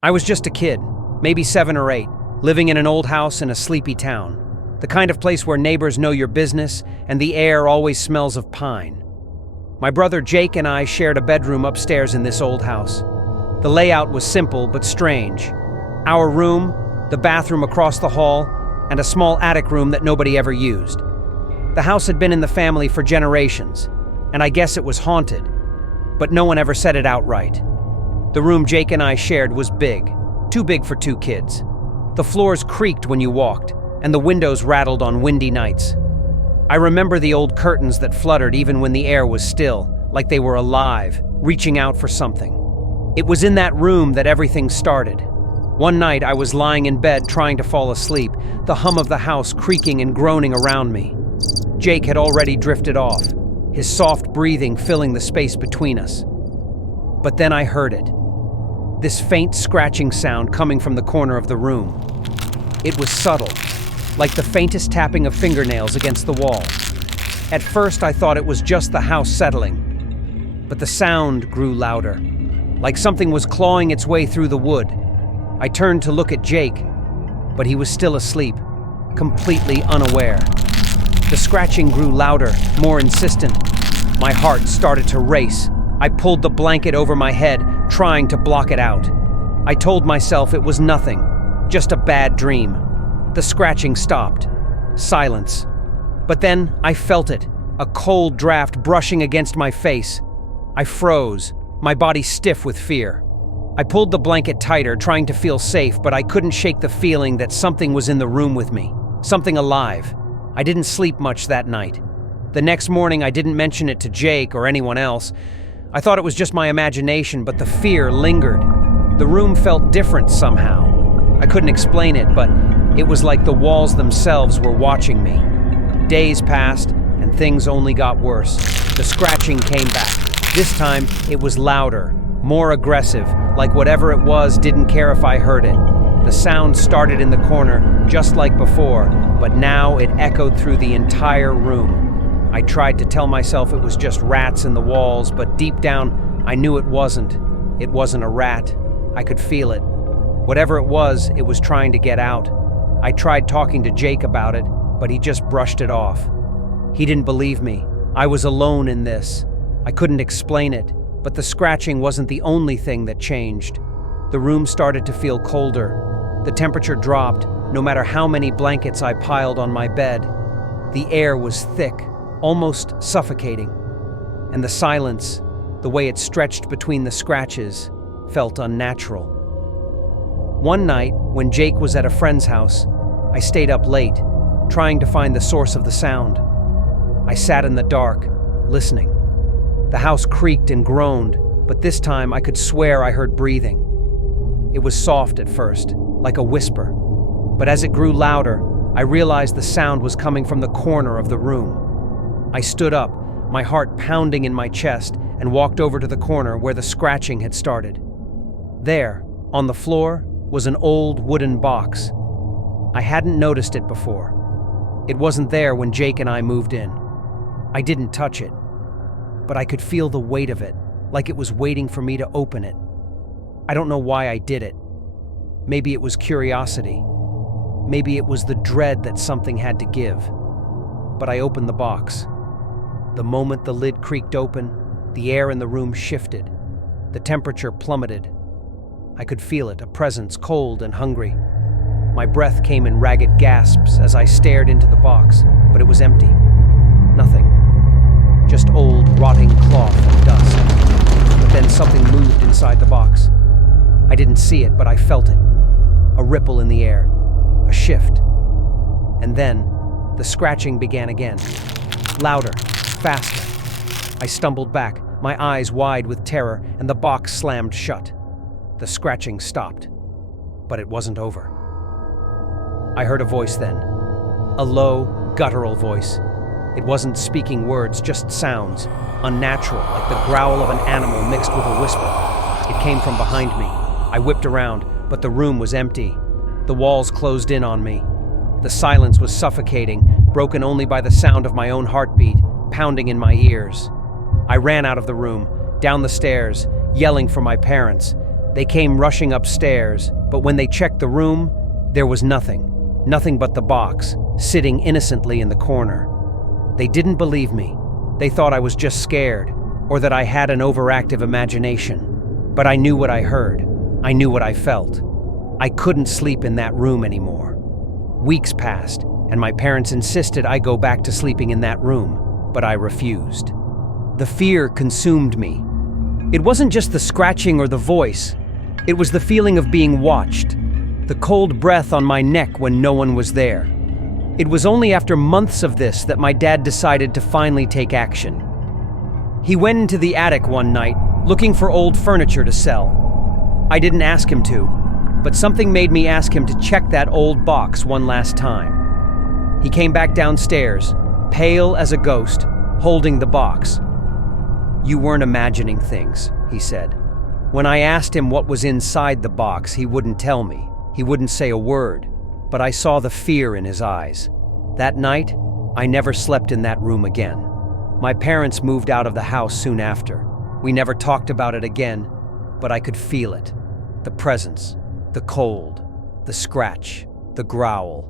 I was just a kid, maybe 7 or 8, living in an old house in a sleepy town. The kind of place where neighbors know your business and the air always smells of pine. My brother Jake and I shared a bedroom upstairs in this old house. The layout was simple but strange. Our room, the bathroom across the hall, and a small attic room that nobody ever used. The house had been in the family for generations, and I guess it was haunted, but no one ever said it outright. The room Jake and I shared was big, too big for 2 kids. The floors creaked when you walked, and the windows rattled on windy nights. I remember the old curtains that fluttered even when the air was still, like they were alive, reaching out for something. It was in that room that everything started. One night I was lying in bed trying to fall asleep, the hum of the house creaking and groaning around me. Jake had already drifted off, his soft breathing filling the space between us. But then I heard it. This faint scratching sound coming from the corner of the room. It was subtle, like the faintest tapping of fingernails against the wall. At first I thought it was just the house settling, but the sound grew louder, like something was clawing its way through the wood. I turned to look at Jake, but he was still asleep, completely unaware. The scratching grew louder, more insistent. My heart started to race. I pulled the blanket over my head, trying to block it out. I told myself it was nothing, just a bad dream. The scratching stopped. Silence. But then I felt it, a cold draft brushing against my face. I froze, my body stiff with fear. I pulled the blanket tighter, trying to feel safe, but I couldn't shake the feeling that something was in the room with me, something alive. I didn't sleep much that night. The next morning I didn't mention it to Jake or anyone else. I thought it was just my imagination, but the fear lingered. The room felt different somehow. I couldn't explain it, but it was like the walls themselves were watching me. Days passed, and things only got worse. The scratching came back. This time, it was louder, more aggressive, like whatever it was didn't care if I heard it. The sound started in the corner, just like before, but now it echoed through the entire room. I tried to tell myself it was just rats in the walls, but deep down, I knew it wasn't. It wasn't a rat. I could feel it. Whatever it was trying to get out. I tried talking to Jake about it, but he just brushed it off. He didn't believe me. I was alone in this. I couldn't explain it, but the scratching wasn't the only thing that changed. The room started to feel colder. The temperature dropped, no matter how many blankets I piled on my bed. The air was thick, almost suffocating, and the silence, the way it stretched between the scratches, felt unnatural. One night, when Jake was at a friend's house, I stayed up late, trying to find the source of the sound. I sat in the dark, listening. The house creaked and groaned, but this time I could swear I heard breathing. It was soft at first, like a whisper, but as it grew louder, I realized the sound was coming from the corner of the room. I stood up, my heart pounding in my chest, and walked over to the corner where the scratching had started. There, on the floor, was an old wooden box. I hadn't noticed it before. It wasn't there when Jake and I moved in. I didn't touch it, but I could feel the weight of it, like it was waiting for me to open it. I don't know why I did it. Maybe it was curiosity. Maybe it was the dread that something had to give. But I opened the box. The moment the lid creaked open, the air in the room shifted. The temperature plummeted. I could feel it, a presence cold and hungry. My breath came in ragged gasps as I stared into the box, but it was empty. Nothing. Just old, rotting cloth and dust. But then something moved inside the box. I didn't see it, but I felt it. A ripple in the air. A shift. And then, the scratching began again. Louder. Faster. I stumbled back, my eyes wide with terror, and the box slammed shut. The scratching stopped. But it wasn't over. I heard a voice then. A low, guttural voice. It wasn't speaking words, just sounds. Unnatural, like the growl of an animal mixed with a whisper. It came from behind me. I whipped around, but the room was empty. The walls closed in on me. The silence was suffocating, broken only by the sound of my own heartbeat, pounding in my ears. I ran out of the room, down the stairs, yelling for my parents. They came rushing upstairs, but when they checked the room, there was nothing. Nothing but the box, sitting innocently in the corner. They didn't believe me. They thought I was just scared, or that I had an overactive imagination. But I knew what I heard. I knew what I felt. I couldn't sleep in that room anymore. Weeks passed, and my parents insisted I go back to sleeping in that room, but I refused. The fear consumed me. It wasn't just the scratching or the voice. It was the feeling of being watched, the cold breath on my neck when no one was there. It was only after months of this that my dad decided to finally take action. He went into the attic one night, looking for old furniture to sell. I didn't ask him to, but something made me ask him to check that old box one last time. He came back downstairs, pale as a ghost, holding the box. "You weren't imagining things," he said. When I asked him what was inside the box, he wouldn't tell me. He wouldn't say a word, but I saw the fear in his eyes. That night, I never slept in that room again. My parents moved out of the house soon after. We never talked about it again, but I could feel it. The presence, the cold, the scratch, the growl.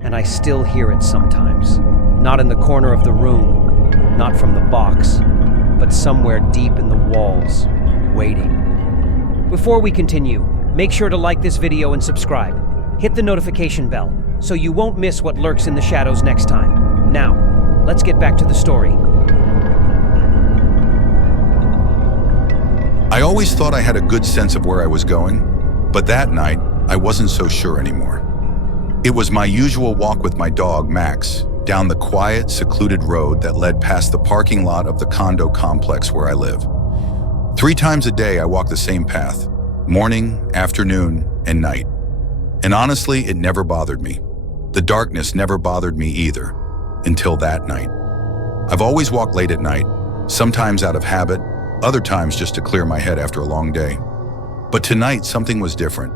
And I still hear it sometimes. Not in the corner of the room, not from the box, but somewhere deep in the walls, waiting. Before we continue, make sure to like this video and subscribe. Hit the notification bell so you won't miss what lurks in the shadows next time. Now, let's get back to the story. I always thought I had a good sense of where I was going, but that night, I wasn't so sure anymore. It was my usual walk with my dog, Max, down the quiet, secluded road that led past the parking lot of the condo complex where I live. 3 times a day, I walk the same path, morning, afternoon, and night. And honestly, it never bothered me. The darkness never bothered me either, until that night. I've always walked late at night, sometimes out of habit, other times just to clear my head after a long day. But tonight, something was different.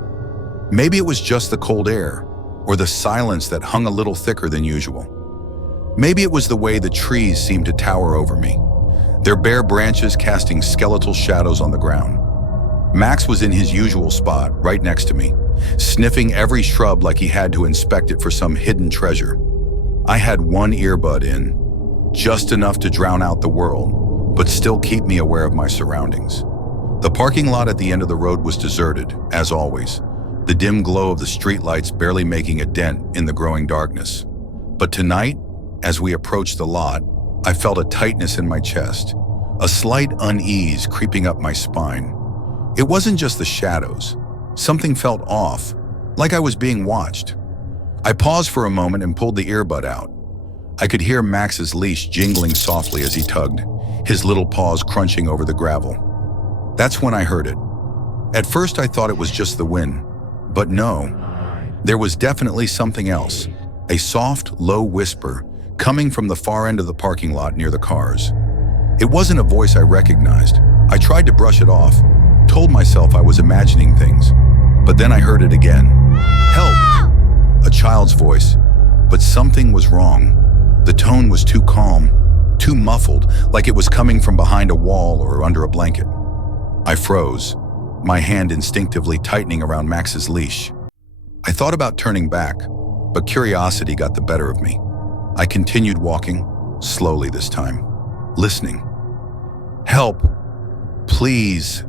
Maybe it was just the cold air, or the silence that hung a little thicker than usual. Maybe it was the way the trees seemed to tower over me, their bare branches casting skeletal shadows on the ground. Max was in his usual spot, right next to me, sniffing every shrub like he had to inspect it for some hidden treasure. I had one earbud in, just enough to drown out the world, but still keep me aware of my surroundings. The parking lot at the end of the road was deserted, as always, the dim glow of the streetlights barely making a dent in the growing darkness. But tonight, as we approached the lot, I felt a tightness in my chest, a slight unease creeping up my spine. It wasn't just the shadows. Something felt off, like I was being watched. I paused for a moment and pulled the earbud out. I could hear Max's leash jingling softly as he tugged, his little paws crunching over the gravel. That's when I heard it. At first I thought it was just the wind, but no, there was definitely something else, a soft, low whisper coming from the far end of the parking lot near the cars. It wasn't a voice I recognized. I tried to brush it off, told myself I was imagining things, but then I heard it again. Help! A child's voice, but something was wrong. The tone was too calm, too muffled, like it was coming from behind a wall or under a blanket. I froze, my hand instinctively tightening around Max's leash. I thought about turning back, but curiosity got the better of me. I continued walking, slowly this time, listening. Help! Please!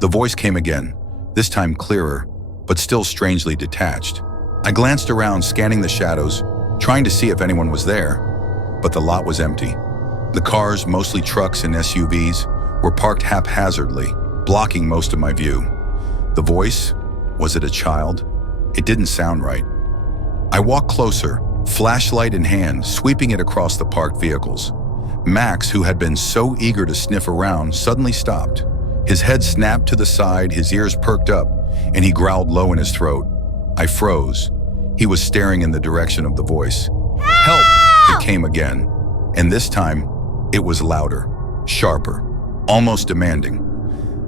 The voice came again, this time clearer, but still strangely detached. I glanced around, scanning the shadows, trying to see if anyone was there, but the lot was empty. The cars, mostly trucks and SUVs, were parked haphazardly, blocking most of my view. The voice? Was it a child? It didn't sound right. I walked closer, flashlight in hand, sweeping it across the parked vehicles. Max, who had been so eager to sniff around, suddenly stopped. His head snapped to the side, his ears perked up, and he growled low in his throat. I froze. He was staring in the direction of the voice. Help! It came again, and this time, it was louder, sharper, almost demanding.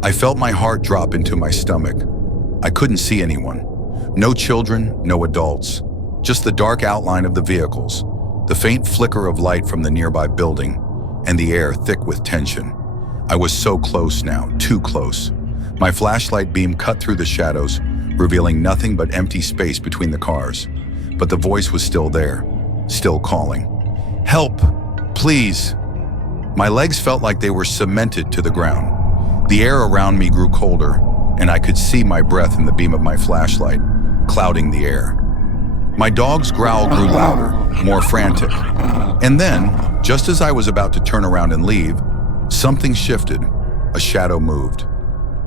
I felt my heart drop into my stomach. I couldn't see anyone. No children, no adults. Just the dark outline of the vehicles, the faint flicker of light from the nearby building, and the air thick with tension. I was so close now, too close. My flashlight beam cut through the shadows, revealing nothing but empty space between the cars. But the voice was still there, still calling. "Help! Please!" My legs felt like they were cemented to the ground. The air around me grew colder, and I could see my breath in the beam of my flashlight, clouding the air. My dog's growl grew louder, more frantic. And then, just as I was about to turn around and leave, something shifted. A shadow moved.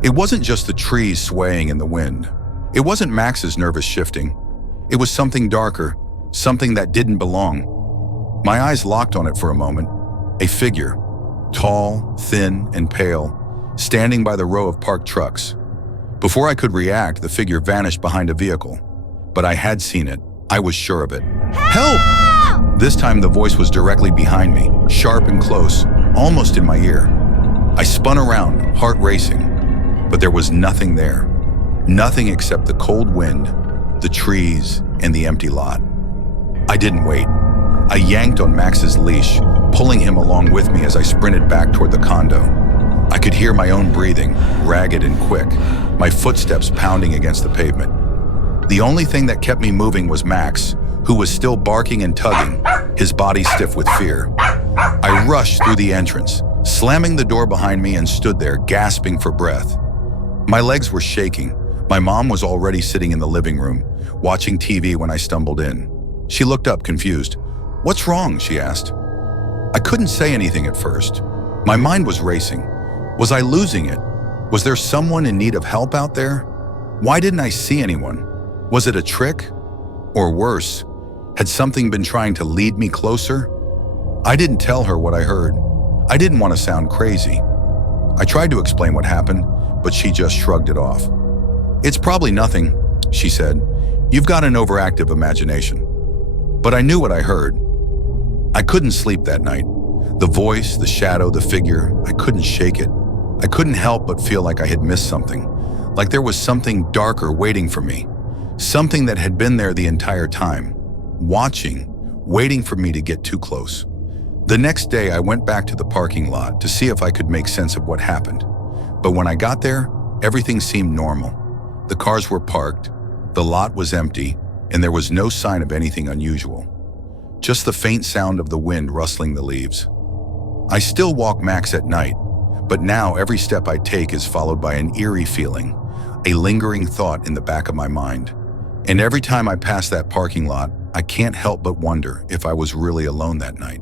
It wasn't just the trees swaying in the wind. It wasn't Max's nervous shifting. It was something darker, something that didn't belong. My eyes locked on it for a moment. A figure, tall, thin, and pale, standing by the row of parked trucks. Before I could react, the figure vanished behind a vehicle. But I had seen it. I was sure of it. "Help!" This time the voice was directly behind me, sharp and close, almost in my ear. I spun around, heart racing, but there was nothing there. Nothing except the cold wind, the trees, and the empty lot. I didn't wait. I yanked on Max's leash, pulling him along with me as I sprinted back toward the condo. I could hear my own breathing, ragged and quick, my footsteps pounding against the pavement. The only thing that kept me moving was Max, who was still barking and tugging, his body stiff with fear. I rushed through the entrance, slamming the door behind me, and stood there, gasping for breath. My legs were shaking. My mom was already sitting in the living room, watching TV when I stumbled in. She looked up, confused. "What's wrong?" she asked. I couldn't say anything at first. My mind was racing. Was I losing it? Was there someone in need of help out there? Why didn't I see anyone? Was it a trick? Or worse, had something been trying to lead me closer? I didn't tell her what I heard. I didn't want to sound crazy. I tried to explain what happened, but she just shrugged it off. "It's probably nothing," she said. "You've got an overactive imagination." But I knew what I heard. I couldn't sleep that night. The voice, the shadow, the figure, I couldn't shake it. I couldn't help but feel like I had missed something, like there was something darker waiting for me, something that had been there the entire time, watching, waiting for me to get too close. The next day, I went back to the parking lot to see if I could make sense of what happened. But when I got there, everything seemed normal. The cars were parked, the lot was empty, and there was no sign of anything unusual. Just the faint sound of the wind rustling the leaves. I still walk Max at night, but now every step I take is followed by an eerie feeling, a lingering thought in the back of my mind. And every time I pass that parking lot, I can't help but wonder if I was really alone that night.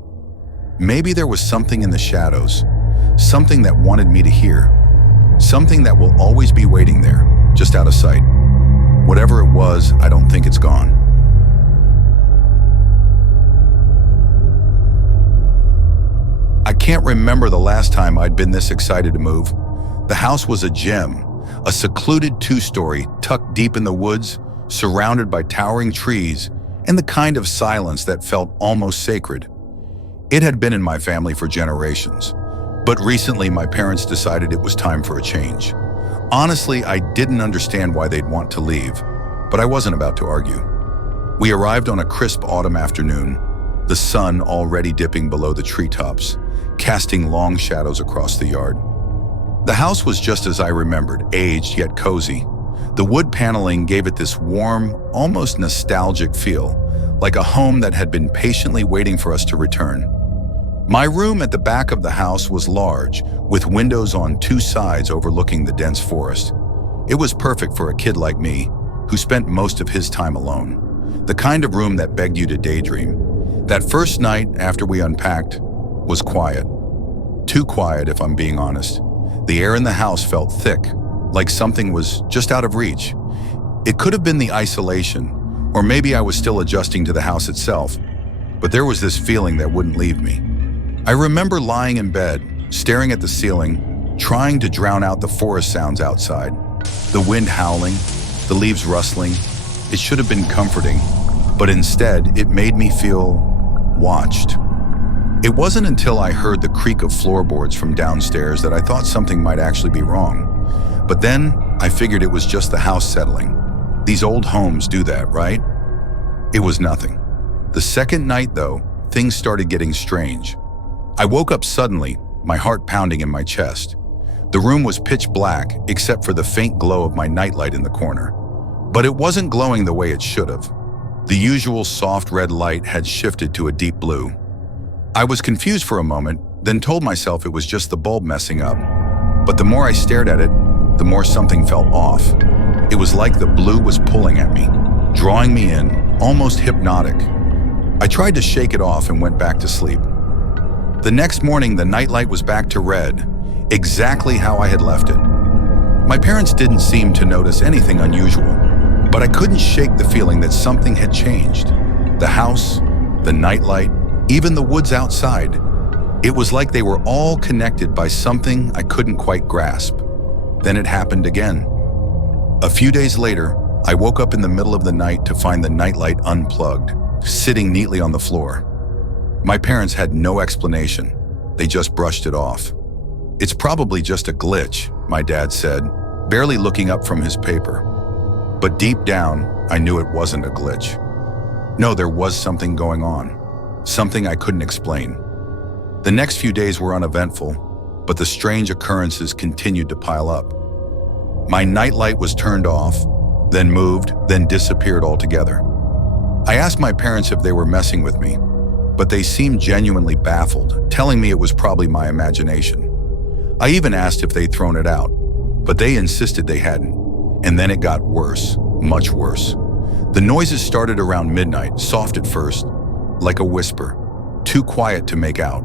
Maybe there was something in the shadows, something that wanted me to hear, something that will always be waiting there, just out of sight. Whatever it was, I don't think it's gone. I can't remember the last time I'd been this excited to move. The house was a gem, a secluded two-story tucked deep in the woods, surrounded by towering trees and the kind of silence that felt almost sacred. It had been in my family for generations, but recently my parents decided it was time for a change. Honestly, I didn't understand why they'd want to leave, but I wasn't about to argue. We arrived on a crisp autumn afternoon, the sun already dipping below the treetops, casting long shadows across the yard. The house was just as I remembered, aged yet cozy. The wood paneling gave it this warm, almost nostalgic feel, like a home that had been patiently waiting for us to return. My room at the back of the house was large, with windows on two sides overlooking the dense forest. It was perfect for a kid like me, who spent most of his time alone. The kind of room that begged you to daydream. That first night after we unpacked was quiet. Too quiet, if I'm being honest. The air in the house felt thick, like something was just out of reach. It could have been the isolation, or maybe I was still adjusting to the house itself, but there was this feeling that wouldn't leave me. I remember lying in bed, staring at the ceiling, trying to drown out the forest sounds outside. The wind howling, the leaves rustling. It should have been comforting, but instead it made me feel watched. It wasn't until I heard the creak of floorboards from downstairs that I thought something might actually be wrong. But then I figured it was just the house settling. These old homes do that, right? It was nothing. The second night, though, things started getting strange. I woke up suddenly, my heart pounding in my chest. The room was pitch black except for the faint glow of my nightlight in the corner. But it wasn't glowing the way it should have. The usual soft red light had shifted to a deep blue. I was confused for a moment, then told myself it was just the bulb messing up. But the more I stared at it, the more something felt off. It was like the blue was pulling at me, drawing me in, almost hypnotic. I tried to shake it off and went back to sleep. The next morning, the nightlight was back to red, exactly how I had left it. My parents didn't seem to notice anything unusual, but I couldn't shake the feeling that something had changed. The house, the nightlight, even the woods outside. It was like they were all connected by something I couldn't quite grasp. Then it happened again. A few days later, I woke up in the middle of the night to find the nightlight unplugged, sitting neatly on the floor. My parents had no explanation. They just brushed it off. "It's probably just a glitch," my dad said, barely looking up from his paper. But deep down, I knew it wasn't a glitch. No, there was something going on, something I couldn't explain. The next few days were uneventful, but the strange occurrences continued to pile up. My nightlight was turned off, then moved, then disappeared altogether. I asked my parents if they were messing with me, but they seemed genuinely baffled, telling me it was probably my imagination. I even asked if they'd thrown it out, but they insisted they hadn't. And then it got worse, much worse. The noises started around midnight, soft at first, like a whisper, too quiet to make out.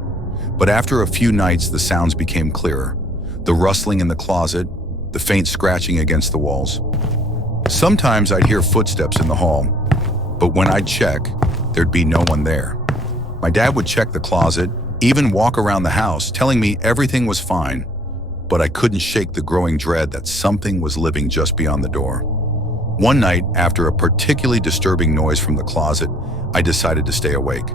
But after a few nights, the sounds became clearer. The rustling in the closet, the faint scratching against the walls. Sometimes I'd hear footsteps in the hall, but when I'd check, there'd be no one there. My dad would check the closet, even walk around the house, telling me everything was fine, but I couldn't shake the growing dread that something was living just beyond the door. One night, after a particularly disturbing noise from the closet, I decided to stay awake.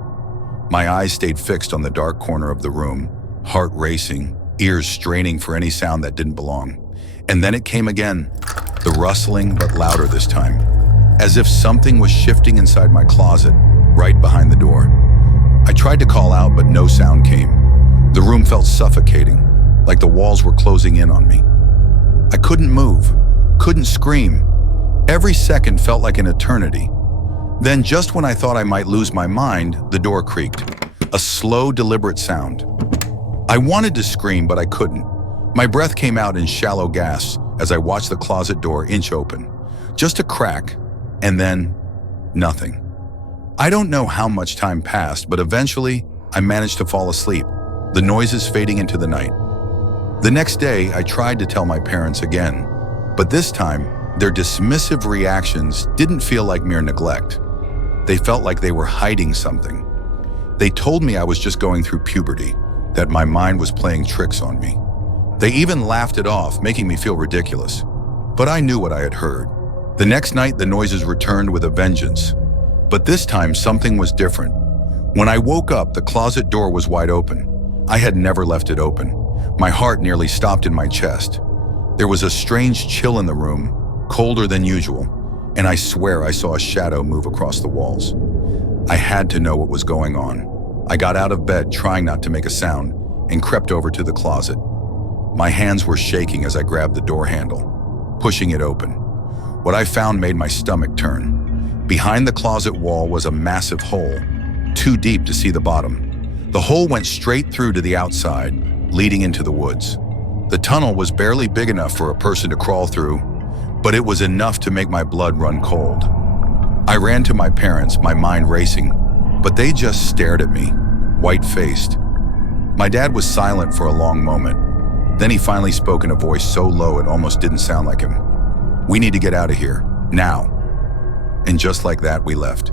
My eyes stayed fixed on the dark corner of the room, heart racing, ears straining for any sound that didn't belong. And then it came again, the rustling but louder this time, as if something was shifting inside my closet, right behind the door. I tried to call out, but no sound came. The room felt suffocating, like the walls were closing in on me. I couldn't move, couldn't scream. Every second felt like an eternity. Then, just when I thought I might lose my mind, the door creaked. A slow, deliberate sound. I wanted to scream, but I couldn't. My breath came out in shallow gasps as I watched the closet door inch open. Just a crack, and then nothing. I don't know how much time passed, but eventually I managed to fall asleep, the noises fading into the night. The next day, I tried to tell my parents again, but this time, their dismissive reactions didn't feel like mere neglect. They felt like they were hiding something. They told me I was just going through puberty, that my mind was playing tricks on me. They even laughed it off, making me feel ridiculous. But I knew what I had heard. The next night, the noises returned with a vengeance. But this time, something was different. When I woke up, the closet door was wide open. I had never left it open. My heart nearly stopped in my chest. There was a strange chill in the room, colder than usual, and I swear I saw a shadow move across the walls. I had to know what was going on. I got out of bed, trying not to make a sound, and crept over to the closet. My hands were shaking as I grabbed the door handle, pushing it open. What I found made my stomach turn. Behind the closet wall was a massive hole, too deep to see the bottom. The hole went straight through to the outside, leading into the woods. The tunnel was barely big enough for a person to crawl through, but it was enough to make my blood run cold. I ran to my parents, my mind racing, but they just stared at me, white-faced. My dad was silent for a long moment. Then he finally spoke in a voice so low it almost didn't sound like him. "We need to get out of here, now." And just like that, we left.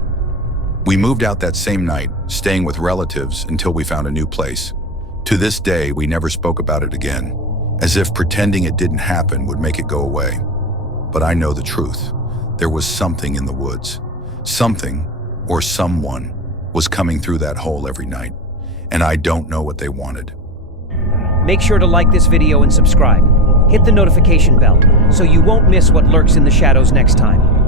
We moved out that same night, staying with relatives until we found a new place. To this day, we never spoke about it again, as if pretending it didn't happen would make it go away. But I know the truth. There was something in the woods. Something, or someone, was coming through that hole every night, and I don't know what they wanted. Make sure to like this video and subscribe. Hit the notification bell so you won't miss what lurks in the shadows next time.